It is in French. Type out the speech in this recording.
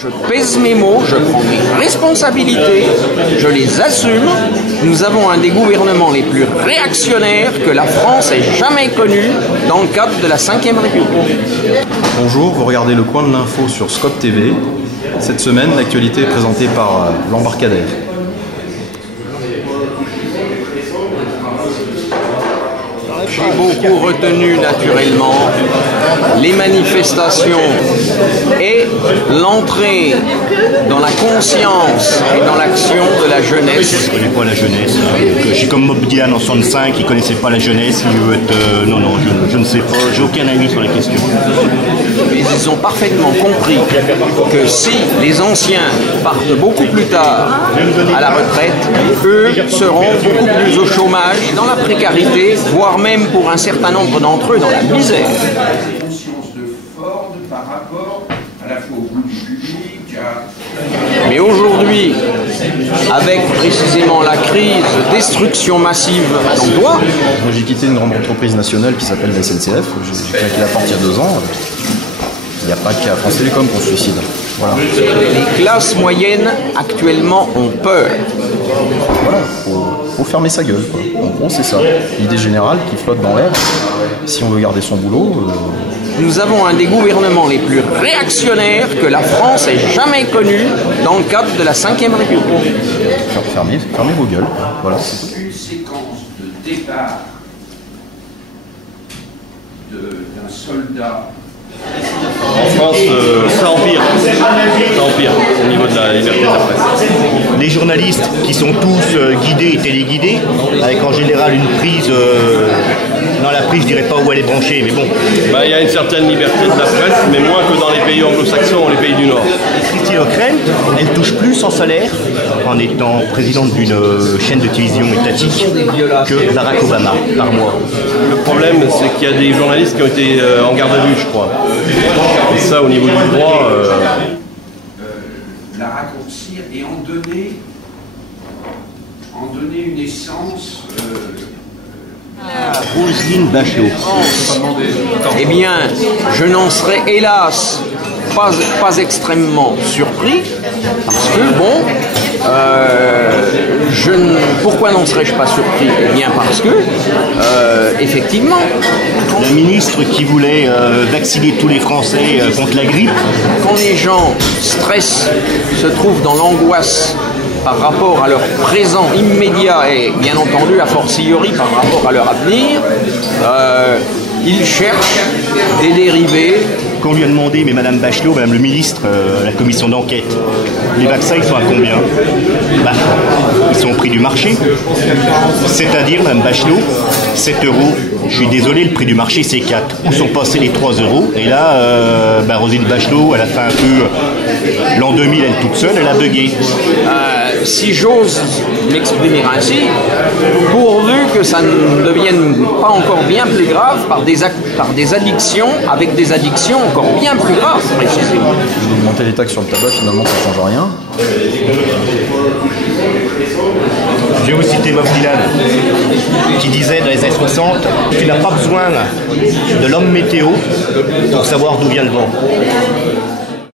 Je pèse mes mots, je prends mes responsabilités, je les assume. Nous avons un des gouvernements les plus réactionnaires que la France ait jamais connu dans le cadre de la Ve République. Bonjour, vous regardez le coin de l'info sur Scope TV. Cette semaine, l'actualité est présentée par l'embarcadère. J'ai beaucoup retenu naturellement les manifestations et l'entrée dans la conscience et dans l'action de la jeunesse. Je ne connais pas la jeunesse. Je suis comme Bob Dylan en 65, il ne connaissait pas la jeunesse. Il veut être, non, je ne sais pas. J'ai aucun avis sur la question. Mais ils ont parfaitement compris que si les anciens partent beaucoup plus tard à la retraite, eux seront beaucoup plus au chômage, dans la précarité, voire même pour un certain nombre d'entre eux dans la misère. Mais aujourd'hui, avec précisément la crise, destruction massive d'emplois. J'ai quitté une grande entreprise nationale qui s'appelle la SNCF. J'ai claqué la porte il y a 2 ans. Il n'y a pas qu'à France Télécom qu'on se suicide. Voilà. Les classes moyennes actuellement ont peur. Voilà, faut fermer sa gueule, quoi. En gros, c'est ça. L'idée générale qui flotte dans l'air. Si on veut garder son boulot. Nous avons un des gouvernements les plus réactionnaires que la France ait jamais connu dans le cadre de la Ve République. Fermez vos gueules. Voilà. Une séquence de départ d'un soldat. En France, ça empire. Ça empire au niveau de la liberté de la presse. Les journalistes qui sont tous guidés et téléguidés, avec en général une prise... dans la prise, je dirais pas où elle est branchée, mais bon. Il y a une certaine liberté de la presse, mais moins que dans les pays anglo-saxons ou les pays du Nord. Christine O'Krent, elle touche plus son salaire en étant présidente d'une chaîne de télévision étatique que Barack Obama par mois. Le problème, c'est qu'il y a des journalistes qui ont été en garde à vue, je crois. Et ça, au niveau du droit... La raccourcir et en donner une essence... Roselyne Bachelot. Eh bien, je n'en serais hélas pas extrêmement surpris, parce que pourquoi n'en serais-je pas surpris? Eh bien parce que, effectivement... Le ministre qui voulait vacciner tous les Français contre la grippe. Quand les gens stressent, se trouvent dans l'angoisse par rapport à leur présent immédiat et bien entendu a fortiori par rapport à leur avenir, ils cherchent des dérivés. Quand on lui a demandé, mais Madame Bachelot, Madame le ministre, la commission d'enquête, les vaccins ils sont à combien? Ils sont au prix du marché. C'est-à-dire, Madame Bachelot, 7 €. Je suis désolé, le prix du marché c'est 4. Où sont passés les 3 €? Et là, Roselyne Bachelot, elle a fait un peu l'an 2000, elle toute seule, elle a bugué. Si j'ose m'exprimer ainsi, pourvu que ça ne devienne pas encore bien plus grave par des addictions, avec des addictions encore bien plus graves, précisément. Augmenter les taxes sur le tabac, finalement, ça ne change rien. Je vais vous citer Bob Dylan, qui disait dans les années 60, tu n'as pas besoin de l'homme météo pour savoir d'où vient le vent.